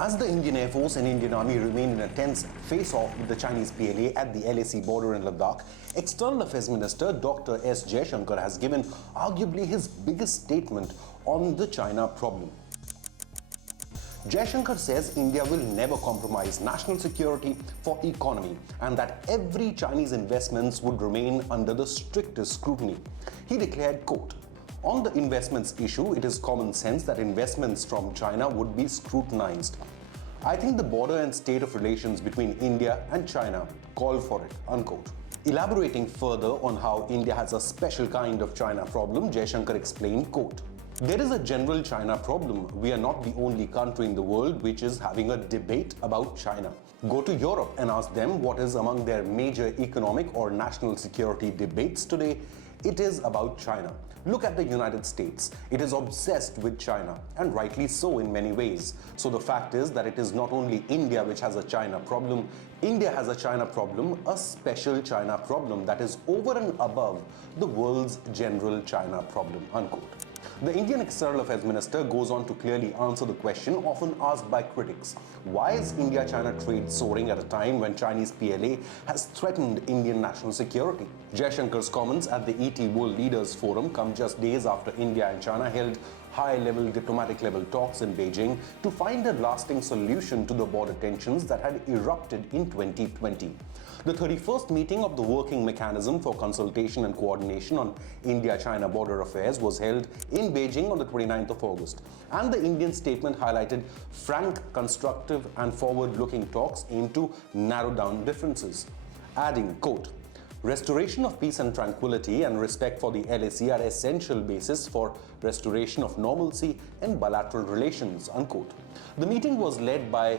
As the Indian Air Force and Indian Army remain in a tense face-off with the Chinese PLA at the LAC border in Ladakh, External Affairs Minister Dr. S. Jaishankar has given arguably his biggest statement on the China problem. Jaishankar says India will never compromise national security for economy and that every Chinese investments would remain under the strictest scrutiny. He declared, quote, "On the investments issue, it is common sense that investments from China would be scrutinized. I think the border and state of relations between India and China call for it," unquote. Elaborating further on how India has a special kind of China problem, Jaishankar explained, quote, "There is a general China problem. We are not the only country in the world which is having a debate about China. Go to Europe and ask them what is among their major economic or national security debates today. It is about China. Look at the United States. It is obsessed with China, and rightly so in many ways. So the fact is that it is not only India which has a China problem. India has a China problem, a special China problem that is over and above the world's general China problem," unquote. The Indian External Affairs Minister goes on to clearly answer the question often asked by critics. Why is India-China trade soaring at a time when Chinese PLA has threatened Indian national security? Jaishankar's comments at the ET World Leaders Forum come just days after India and China held high-level diplomatic-level talks in Beijing to find a lasting solution to the border tensions that had erupted in 2020. The 31st meeting of the Working Mechanism for Consultation and Coordination on India-China Border Affairs was held in Beijing on the 29th of August, and the Indian statement highlighted frank, constructive and forward-looking talks aimed to narrow down differences, adding, quote, "Restoration of peace and tranquility and respect for the LAC are essential basis for restoration of normalcy in bilateral relations," unquote. The meeting was led by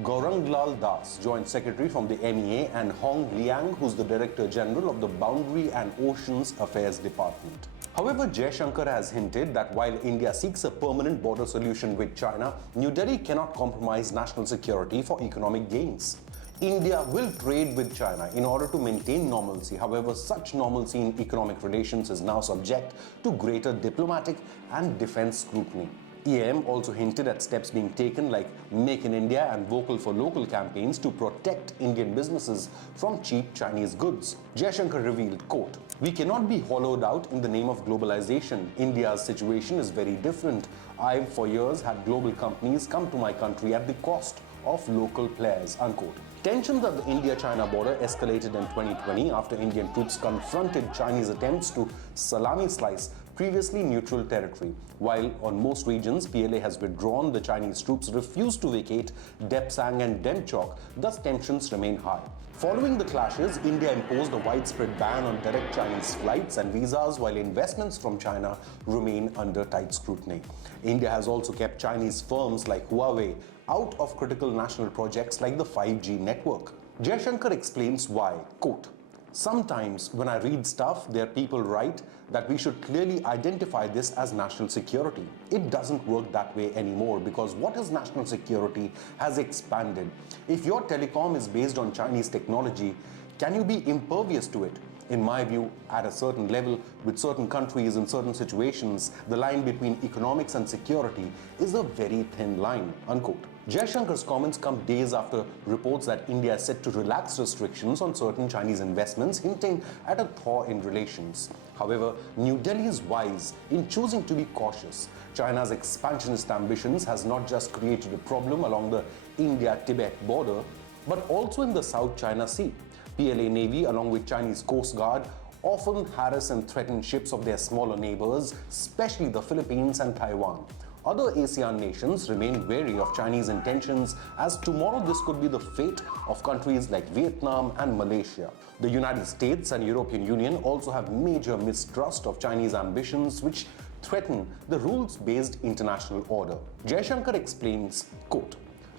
Gauranglal Das, Joint Secretary from the MEA, and Hong Liang, who's the Director General of the Boundary and Oceans Affairs Department. However, Jaishankar has hinted that while India seeks a permanent border solution with China, New Delhi cannot compromise national security for economic gains. India will trade with China in order to maintain normalcy. However, such normalcy in economic relations is now subject to greater diplomatic and defense scrutiny. EM also hinted at steps being taken like Make in India and Vocal for Local campaigns to protect Indian businesses from cheap Chinese goods. Jaishankar revealed, quote, "We cannot be hollowed out in the name of globalization. India's situation is very different. I've for years had global companies come to my country at the cost of local players," unquote. Tensions at the India-China border escalated in 2020 after Indian troops confronted Chinese attempts to salami slice previously neutral territory. While on most regions PLA has withdrawn, the Chinese troops refused to vacate Depsang and Demchok, thus tensions remain high. Following the clashes, India imposed a widespread ban on direct Chinese flights and visas, while investments from China remain under tight scrutiny. India has also kept Chinese firms like Huawei out of critical national projects like the 5G network. Jaishankar explains why, quote, "Sometimes when I read stuff, there people write that we should clearly identify this as national security. It doesn't work that way anymore because what is national security has expanded. If your telecom is based on Chinese technology, can you be impervious to it? In my view, at a certain level, with certain countries in certain situations, the line between economics and security is a very thin line," unquote. Jaishankar's comments come days after reports that India is set to relax restrictions on certain Chinese investments, hinting at a thaw in relations. However, New Delhi is wise in choosing to be cautious. China's expansionist ambitions has not just created a problem along the India-Tibet border, but also in the South China Sea. PLA Navy, along with Chinese Coast Guard, often harass and threaten ships of their smaller neighbors, especially the Philippines and Taiwan. Other ASEAN nations remain wary of Chinese intentions, as tomorrow this could be the fate of countries like Vietnam and Malaysia. The United States and European Union also have major mistrust of Chinese ambitions which threaten the rules-based international order. Jaishankar explains, quote,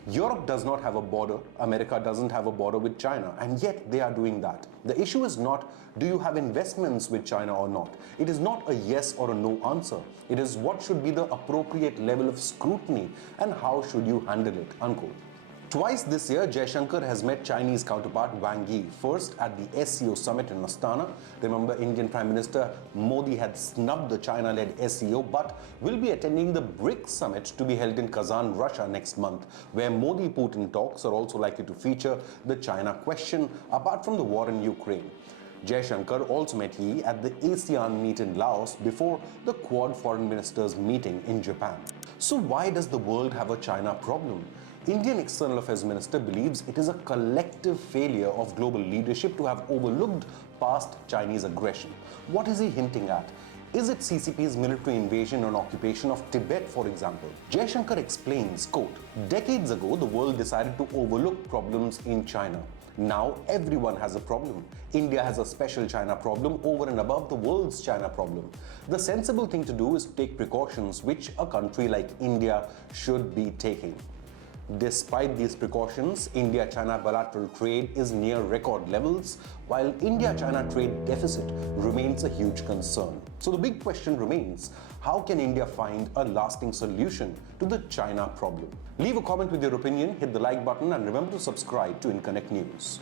"Europe does not have a border, America doesn't have a border with China, and yet they are doing that. The issue is not, do you have investments with China or not? It is not a yes or a no answer. It is what should be the appropriate level of scrutiny and how should you handle it," unquote. Twice this year, Jaishankar has met Chinese counterpart Wang Yi, first at the SCO summit in Astana. Remember, Indian Prime Minister Modi had snubbed the China-led SCO, but will be attending the BRICS summit to be held in Kazan, Russia next month, where Modi-Putin talks are also likely to feature the China question, apart from the war in Ukraine. Jaishankar also met Yi at the ASEAN meet in Laos before the Quad foreign ministers meeting in Japan. So why does the world have a China problem? Indian External Affairs Minister believes it is a collective failure of global leadership to have overlooked past Chinese aggression. What is he hinting at? Is it CCP's military invasion and occupation of Tibet, for example? Jaishankar explains, quote, "Decades ago, the world decided to overlook problems in China. Now everyone has a problem. India has a special China problem over and above the world's China problem. The sensible thing to do is to take precautions which a country like India should be taking." Despite these precautions, India-China bilateral trade is near record levels, while India-China trade deficit remains a huge concern. So the big question remains, how can India find a lasting solution to the China problem? Leave a comment with your opinion, hit the like button, and remember to subscribe to Inconnect News.